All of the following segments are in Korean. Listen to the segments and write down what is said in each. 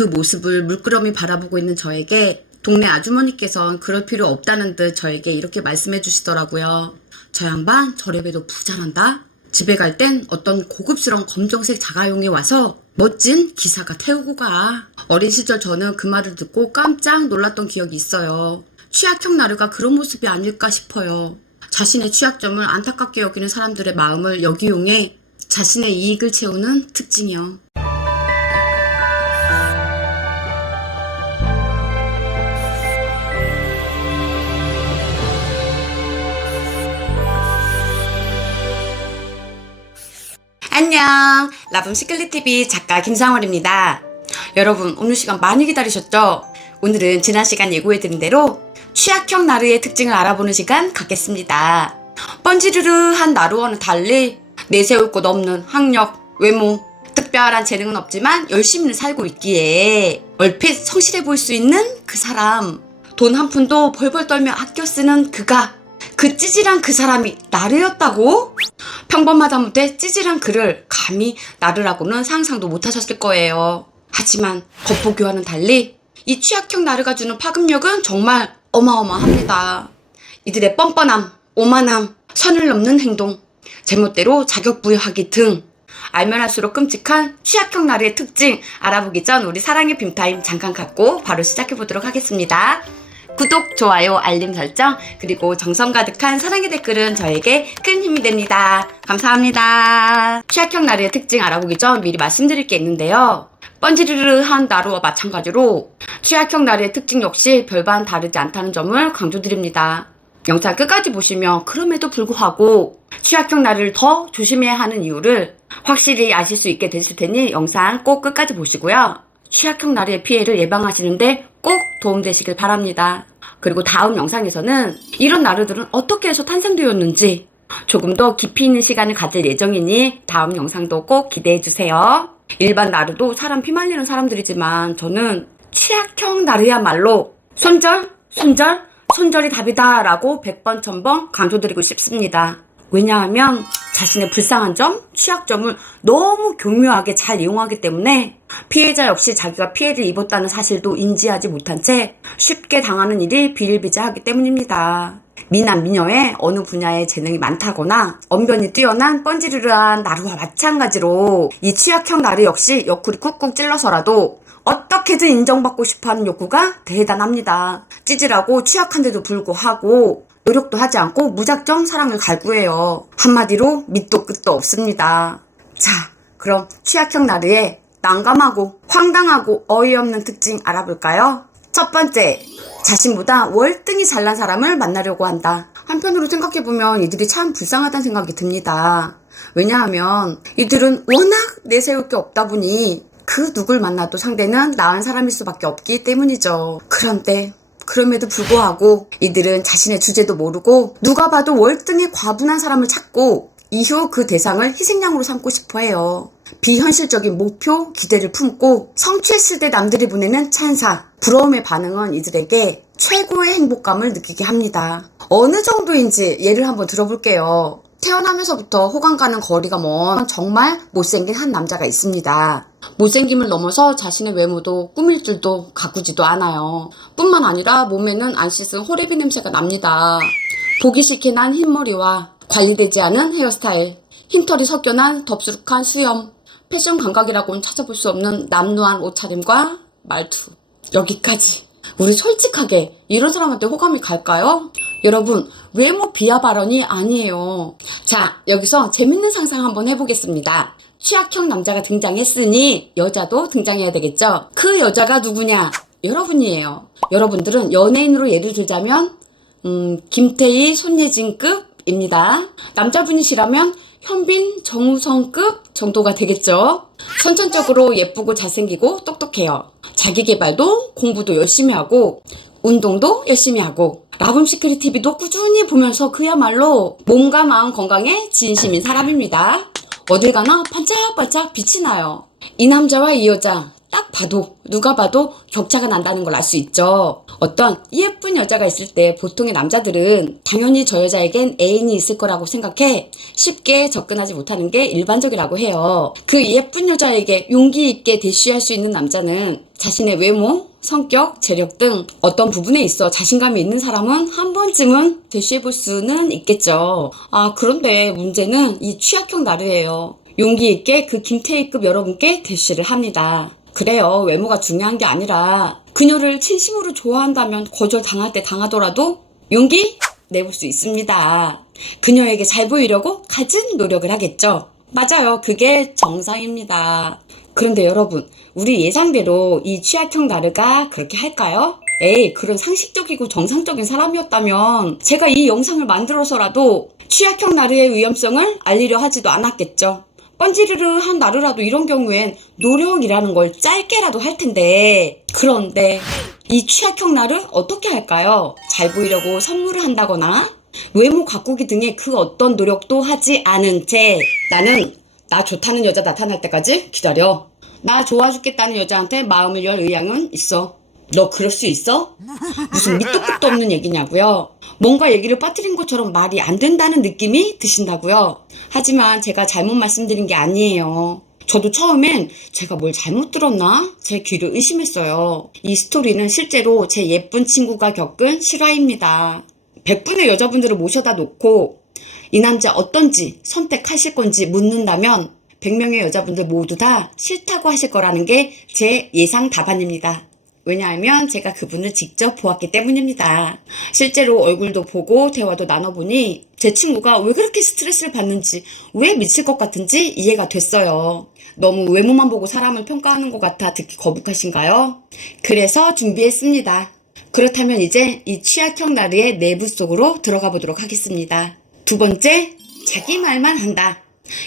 그 모습을 물끄러미 바라보고 있는 저에게 동네 아주머니께선 그럴 필요 없다는 듯 저에게 이렇게 말씀해 주시더라고요. 저 양반 저래봬도 부자란다. 집에 갈 땐 어떤 고급스러운 검정색 자가용에 와서 멋진 기사가 태우고 가. 어린 시절 저는 그 말을 듣고 깜짝 놀랐던 기억이 있어요. 취약형 나르가 그런 모습이 아닐까 싶어요. 자신의 취약점을 안타깝게 여기는 사람들의 마음을 역이용해 자신의 이익을 채우는 특징이요. 안녕, 라붐 시클릿TV 작가 김상월입니다. 여러분, 오늘 시간 많이 기다리셨죠? 오늘은 지난 시간 예고해드린 대로 취약형 나르의 특징을 알아보는 시간 갖겠습니다. 번지르르한 나르와는 달리 내세울 곳 없는 학력, 외모, 특별한 재능은 없지만 열심히 살고 있기에 얼핏 성실해 보일 수 있는 그 사람, 돈 한 푼도 벌벌 떨며 아껴 쓰는 그 찌질한 그 사람이 나르였다고? 평범하다못해 찌질한 그를 감히 나르라고는 상상도 못하셨을 거예요. 하지만 겉보기와는 달리 이 취약형 나르가 주는 파급력은 정말 어마어마합니다. 이들의 뻔뻔함, 오만함, 선을 넘는 행동, 제멋대로 자격 부여하기 등 알면 할수록 끔찍한 취약형 나르의 특징 알아보기 전 우리 사랑의 빔타임 잠깐 갖고 바로 시작해보도록 하겠습니다. 구독, 좋아요, 알림 설정, 그리고 정성 가득한 사랑의 댓글은 저에게 큰 힘이 됩니다. 감사합니다. 취약형 나르의 특징 알아보기 전 미리 말씀드릴 게 있는데요. 번지르르한 나르와 마찬가지로 취약형 나르의 특징 역시 별반 다르지 않다는 점을 강조드립니다. 영상 끝까지 보시면 그럼에도 불구하고 취약형 나르를 더 조심해야 하는 이유를 확실히 아실 수 있게 되실 테니 영상 꼭 끝까지 보시고요. 취약형 나르의 피해를 예방하시는데 꼭 도움되시길 바랍니다. 그리고 다음 영상에서는 이런 나르들은 어떻게 해서 탄생되었는지 조금 더 깊이 있는 시간을 가질 예정이니 다음 영상도 꼭 기대해주세요. 일반 나르도 사람 피말리는 사람들이지만 저는 취약형 나르야말로 손절이 답이다 라고 100번 1000번 강조드리고 싶습니다. 왜냐하면 자신의 불쌍한 점, 취약점을 너무 교묘하게 잘 이용하기 때문에 피해자 역시 자기가 피해를 입었다는 사실도 인지하지 못한 채 쉽게 당하는 일이 비일비재하기 때문입니다. 미남 미녀의 어느 분야에 재능이 많다거나 언변이 뛰어난 번지르르한 나르와 마찬가지로 이 취약형 나르 역시 옆구리 꾹꾹 찔러서라도 어떻게든 인정받고 싶어하는 욕구가 대단합니다. 찌질하고 취약한데도 불구하고 노력도 하지 않고 무작정 사랑을 갈구해요. 한마디로 밑도 끝도 없습니다. 자, 그럼 취약형 나르의 난감하고 황당하고 어이없는 특징 알아볼까요? 첫 번째, 자신보다 월등히 잘난 사람을 만나려고 한다. 한편으로 생각해보면 이들이 참 불쌍하다는 생각이 듭니다. 왜냐하면 이들은 워낙 내세울 게 없다 보니 그 누굴 만나도 상대는 나은 사람일 수밖에 없기 때문이죠. 그럼에도 불구하고 이들은 자신의 주제도 모르고 누가 봐도 월등히 과분한 사람을 찾고 이후 그 대상을 희생양으로 삼고 싶어해요. 비현실적인 목표, 기대를 품고 성취했을 때 남들이 보내는 찬사, 부러움의 반응은 이들에게 최고의 행복감을 느끼게 합니다. 어느 정도인지 예를 한번 들어볼게요. 태어나면서부터 호감 가는 거리가 먼 정말 못생긴 한 남자가 있습니다. 못생김을 넘어서 자신의 외모도 꾸밀 줄도 가꾸지도 않아요. 뿐만 아니라 몸에는 안 씻은 호레비 냄새가 납니다. 보기 싫게 난 흰머리와 관리되지 않은 헤어스타일, 흰털이 섞여난 덥수룩한 수염, 패션 감각이라고는 찾아볼 수 없는 남루한 옷차림과 말투. 여기까지. 우리 솔직하게 이런 사람한테 호감이 갈까요? 여러분, 외모 비하 발언이 아니에요. 자, 여기서 재밌는 상상 한번 해보겠습니다. 취약형 남자가 등장했으니 여자도 등장해야 되겠죠? 그 여자가 누구냐? 여러분이에요. 여러분들은 연예인으로 예를 들자면 김태희, 손예진급입니다. 남자분이시라면 현빈, 정우성급 정도가 되겠죠? 선천적으로 예쁘고 잘생기고 똑똑해요. 자기계발도 공부도 열심히 하고 운동도 열심히 하고 라붐 시크릿TV도 꾸준히 보면서 그야말로 몸과 마음 건강에 진심인 사람입니다. 어딜 가나 반짝반짝 빛이 나요. 이 남자와 이 여자 딱 봐도 누가 봐도 격차가 난다는 걸 알 수 있죠. 어떤 예쁜 여자가 있을 때 보통의 남자들은 당연히 저 여자에겐 애인이 있을 거라고 생각해 쉽게 접근하지 못하는 게 일반적이라고 해요. 그 예쁜 여자에게 용기 있게 대쉬할 수 있는 남자는 자신의 외모, 성격, 재력 등 어떤 부분에 있어 자신감이 있는 사람은 한 번쯤은 대시해볼 수는 있겠죠. 그런데 문제는 이 취약형 나르예요. 용기 있게 그 김태희급 여러분께 대시를 합니다. 그래요. 외모가 중요한 게 아니라 그녀를 진심으로 좋아한다면 거절당할 때 당하더라도 용기 내볼 수 있습니다. 그녀에게 잘 보이려고 갖은 노력을 하겠죠. 맞아요. 그게 정상입니다. 그런데 여러분, 우리 예상대로 이 취약형 나르가 그렇게 할까요? 에이, 그런 상식적이고 정상적인 사람이었다면 제가 이 영상을 만들어서라도 취약형 나르의 위험성을 알리려 하지도 않았겠죠. 뻔지르르한 나르라도 이런 경우엔 노력이라는 걸 짧게라도 할 텐데, 그런데 이 취약형 나르 어떻게 할까요? 잘 보이려고 선물을 한다거나 외모 가꾸기 등의 그 어떤 노력도 하지 않은 채 나는 나 좋다는 여자 나타날 때까지 기다려. 나 좋아 죽겠다는 여자한테 마음을 열 의향은 있어. 너 그럴 수 있어? 무슨 밑도 끝도 없는 얘기냐고요? 뭔가 얘기를 빠뜨린 것처럼 말이 안 된다는 느낌이 드신다고요? 하지만 제가 잘못 말씀드린 게 아니에요. 저도 처음엔 제가 뭘 잘못 들었나? 제 귀를 의심했어요. 이 스토리는 실제로 제 예쁜 친구가 겪은 실화입니다. 100분의 여자분들을 모셔다 놓고 이 남자 어떤지 선택하실 건지 묻는다면 100명의 여자분들 모두 다 싫다고 하실 거라는 게 제 예상 답안입니다. 왜냐하면 제가 그분을 직접 보았기 때문입니다. 실제로 얼굴도 보고 대화도 나눠보니 제 친구가 왜 그렇게 스트레스를 받는지, 왜 미칠 것 같은지 이해가 됐어요. 너무 외모만 보고 사람을 평가하는 것 같아 듣기 거북하신가요? 그래서 준비했습니다. 그렇다면 이제 이 취약형 나르의 내부 속으로 들어가 보도록 하겠습니다. 두 번째, 자기 말만 한다.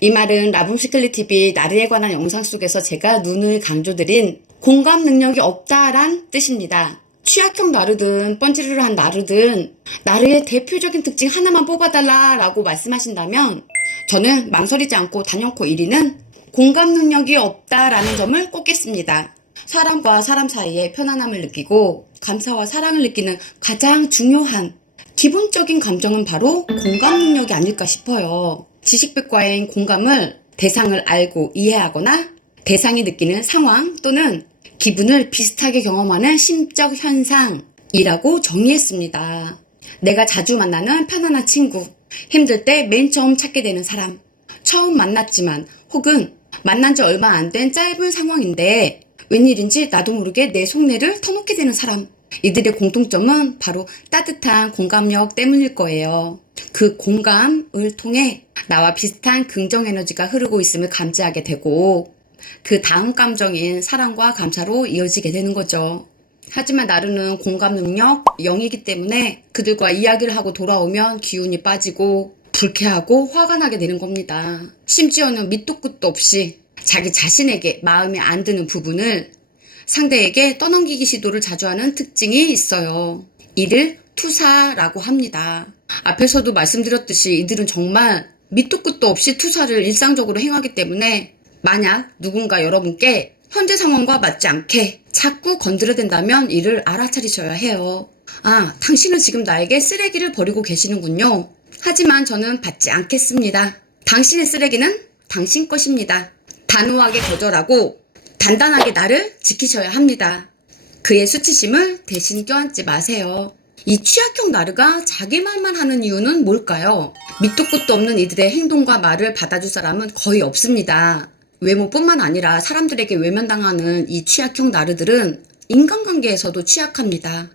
이 말은 라붐시클리TV 나르에 관한 영상 속에서 제가 누누이 강조드린 공감 능력이 없다란 뜻입니다. 취약형 나르든 뻔지르르한 나르든 나르의 대표적인 특징 하나만 뽑아달라라고 말씀하신다면 저는 망설이지 않고 단연코 1위는 공감 능력이 없다라는 점을 꼽겠습니다. 사람과 사람 사이에 편안함을 느끼고 감사와 사랑을 느끼는 가장 중요한 기본적인 감정은 바로 공감 능력이 아닐까 싶어요. 지식백과인 공감을 대상을 알고 이해하거나 대상이 느끼는 상황 또는 기분을 비슷하게 경험하는 심적 현상이라고 정의했습니다. 내가 자주 만나는 편안한 친구, 힘들 때 맨 처음 찾게 되는 사람, 처음 만났지만 혹은 만난 지 얼마 안 된 짧은 상황인데 웬일인지 나도 모르게 내 속내를 터놓게 되는 사람, 이들의 공통점은 바로 따뜻한 공감력 때문일 거예요. 그 공감을 통해 나와 비슷한 긍정 에너지가 흐르고 있음을 감지하게 되고 그 다음 감정인 사랑과 감사로 이어지게 되는 거죠. 하지만 나르는 공감 능력 0이기 때문에 그들과 이야기를 하고 돌아오면 기운이 빠지고 불쾌하고 화가 나게 되는 겁니다. 심지어는 밑도 끝도 없이 자기 자신에게 마음에 안 드는 부분을 상대에게 떠넘기기 시도를 자주 하는 특징이 있어요. 이를 투사라고 합니다. 앞에서도 말씀드렸듯이 이들은 정말 밑도 끝도 없이 투사를 일상적으로 행하기 때문에 만약 누군가 여러분께 현재 상황과 맞지 않게 자꾸 건드려댄다면 이를 알아차리셔야 해요. 당신은 지금 나에게 쓰레기를 버리고 계시는군요. 하지만 저는 받지 않겠습니다. 당신의 쓰레기는 당신 것입니다. 단호하게 거절하고 단단하게 나를 지키셔야 합니다. 그의 수치심을 대신 껴안지 마세요. 이 취약형 나르가 자기 말만 하는 이유는 뭘까요? 밑도 끝도 없는 이들의 행동과 말을 받아줄 사람은 거의 없습니다. 외모뿐만 아니라 사람들에게 외면당하는 이 취약형 나르들은 인간관계에서도 취약합니다.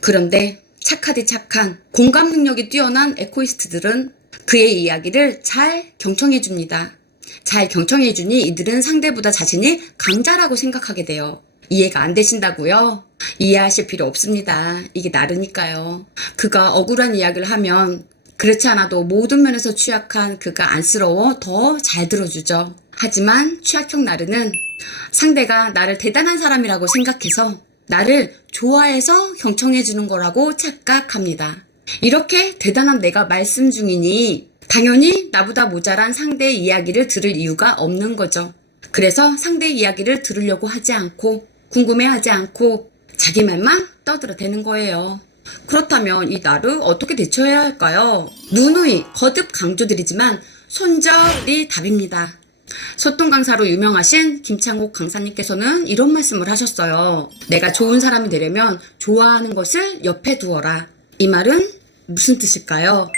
그런데 착하디 착한 공감 능력이 뛰어난 에코이스트들은 그의 이야기를 잘 경청해줍니다. 잘 경청해주니 이들은 상대보다 자신이 강자라고 생각하게 돼요. 이해가 안 되신다고요? 이해하실 필요 없습니다. 이게 나르니까요. 그가 억울한 이야기를 하면 그렇지 않아도 모든 면에서 취약한 그가 안쓰러워 더 잘 들어주죠. 하지만 취약형 나르는 상대가 나를 대단한 사람이라고 생각해서 나를 좋아해서 경청해주는 거라고 착각합니다. 이렇게 대단한 내가 말씀 중이니 당연히 나보다 모자란 상대의 이야기를 들을 이유가 없는 거죠. 그래서 상대의 이야기를 들으려고 하지 않고 궁금해하지 않고 자기 말만 떠들어대는 거예요. 그렇다면 이 나르 어떻게 대처해야 할까요? 누누이 거듭 강조드리지만 손절이 답입니다. 소통 강사로 유명하신 김창옥 강사님께서는 이런 말씀을 하셨어요. 내가 좋은 사람이 되려면 좋아하는 것을 옆에 두어라. 이 말은 무슨 뜻일까요?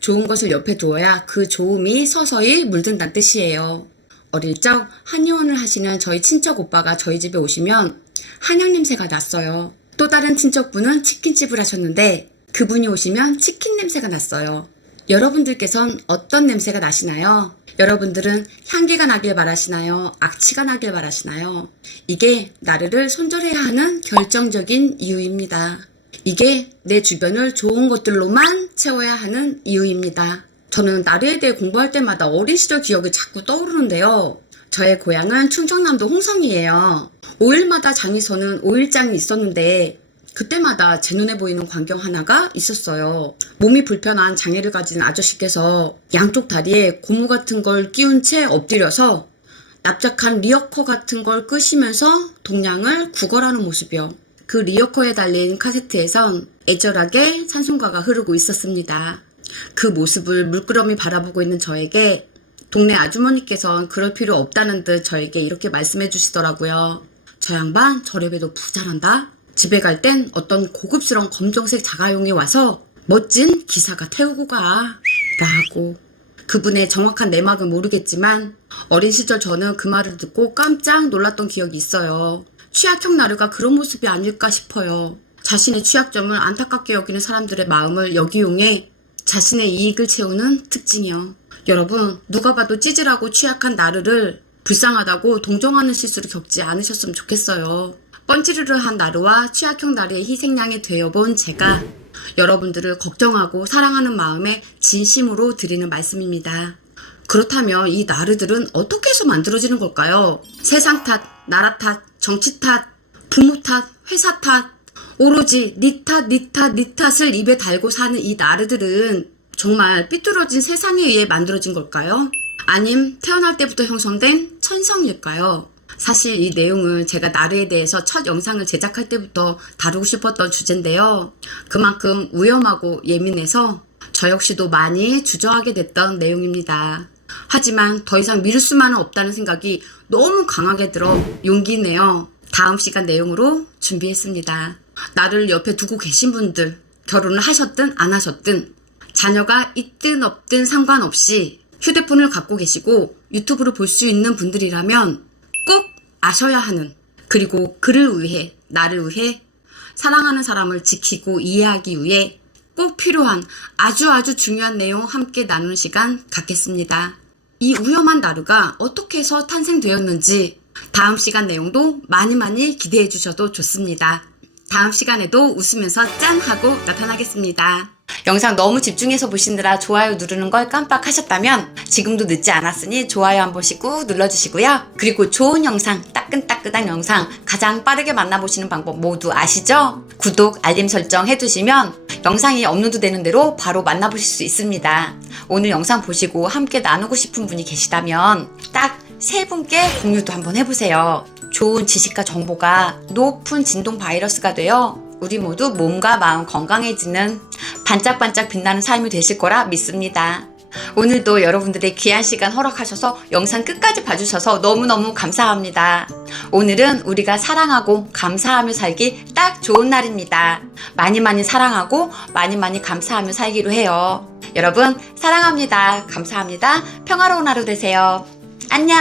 좋은 것을 옆에 두어야 그 좋음이 서서히 물든다는 뜻이에요. 어릴 적 한의원을 하시는 저희 친척 오빠가 저희 집에 오시면 한약 냄새가 났어요. 또 다른 친척분은 치킨집을 하셨는데 그분이 오시면 치킨 냄새가 났어요. 여러분들께선 어떤 냄새가 나시나요? 여러분들은 향기가 나길 바라시나요? 악취가 나길 바라시나요? 이게 나를 손절해야 하는 결정적인 이유입니다. 이게 내 주변을 좋은 것들로만 채워야 하는 이유입니다. 저는 나르에 대해 공부할 때마다 어린 시절 기억이 자꾸 떠오르는데요. 저의 고향은 충청남도 홍성이에요. 5일마다 장이 서는 5일장이 있었는데 그때마다 제 눈에 보이는 광경 하나가 있었어요. 몸이 불편한 장애를 가진 아저씨께서 양쪽 다리에 고무 같은 걸 끼운 채 엎드려서 납작한 리어커 같은 걸 끄시면서 동량을 구걸하는 모습이요. 그 리어커에 달린 카세트에선 애절하게 찬송가가 흐르고 있었습니다. 그 모습을 물끄러미 바라보고 있는 저에게 동네 아주머니께선 그럴 필요 없다는 듯 저에게 이렇게 말씀해 주시더라고요. 저 양반 저래봬도 부자란다. 집에 갈 땐 어떤 고급스러운 검정색 자가용이 와서 멋진 기사가 태우고 가 라고. 그분의 정확한 내막은 모르겠지만 어린 시절 저는 그 말을 듣고 깜짝 놀랐던 기억이 있어요. 취약형 나르가 그런 모습이 아닐까 싶어요. 자신의 취약점을 안타깝게 여기는 사람들의 마음을 역이용해 자신의 이익을 채우는 특징이요. 여러분, 누가 봐도 찌질하고 취약한 나르를 불쌍하다고 동정하는 실수를 겪지 않으셨으면 좋겠어요. 뻔찌르르한 나르와 취약형 나르의 희생양이 되어본 제가 여러분들을 걱정하고 사랑하는 마음에 진심으로 드리는 말씀입니다. 그렇다면 이 나르들은 어떻게 해서 만들어지는 걸까요? 세상 탓, 나라 탓, 정치 탓, 부모 탓, 회사 탓, 오로지 니 탓을 입에 달고 사는 이 나르들은 정말 삐뚤어진 세상에 의해 만들어진 걸까요? 아님 태어날 때부터 형성된 천성일까요? 사실 이 내용은 제가 나르에 대해서 첫 영상을 제작할 때부터 다루고 싶었던 주제인데요. 그만큼 위험하고 예민해서 저 역시도 많이 주저하게 됐던 내용입니다. 하지만 더 이상 미룰 수만은 없다는 생각이 너무 강하게 들어 용기 내어 다음 시간 내용으로 준비했습니다. 나를 옆에 두고 계신 분들, 결혼을 하셨든 안 하셨든 자녀가 있든 없든 상관없이 휴대폰을 갖고 계시고 유튜브를 볼 수 있는 분들이라면 꼭 아셔야 하는, 그리고 그를 위해, 나를 위해, 사랑하는 사람을 지키고 이해하기 위해 꼭 필요한 아주 중요한 내용 함께 나누는 시간 갖겠습니다. 이 위험한 나르가 어떻게 해서 탄생되었는지 다음 시간 내용도 많이 기대해 주셔도 좋습니다. 다음 시간에도 웃으면서 짠 하고 나타나겠습니다. 영상 너무 집중해서 보시느라 좋아요 누르는 걸 깜빡하셨다면 지금도 늦지 않았으니 좋아요 한 번씩 꾹 눌러주시고요. 그리고 좋은 영상, 따끈따끈한 영상 가장 빠르게 만나보시는 방법 모두 아시죠? 구독, 알림 설정 해두시면 영상이 업로드 되는 대로 바로 만나보실 수 있습니다. 오늘 영상 보시고 함께 나누고 싶은 분이 계시다면 딱 3분께 공유도 한번 해보세요. 좋은 지식과 정보가 높은 진동 바이러스가 되어 우리 모두 몸과 마음 건강해지는 반짝반짝 빛나는 삶이 되실 거라 믿습니다. 오늘도 여러분들의 귀한 시간 허락하셔서 영상 끝까지 봐주셔서 너무너무 감사합니다. 오늘은 우리가 사랑하고 감사하며 살기 딱 좋은 날입니다. 많이 사랑하고 많이 감사하며 살기로 해요. 여러분 사랑합니다. 감사합니다. 평화로운 하루 되세요. 안녕.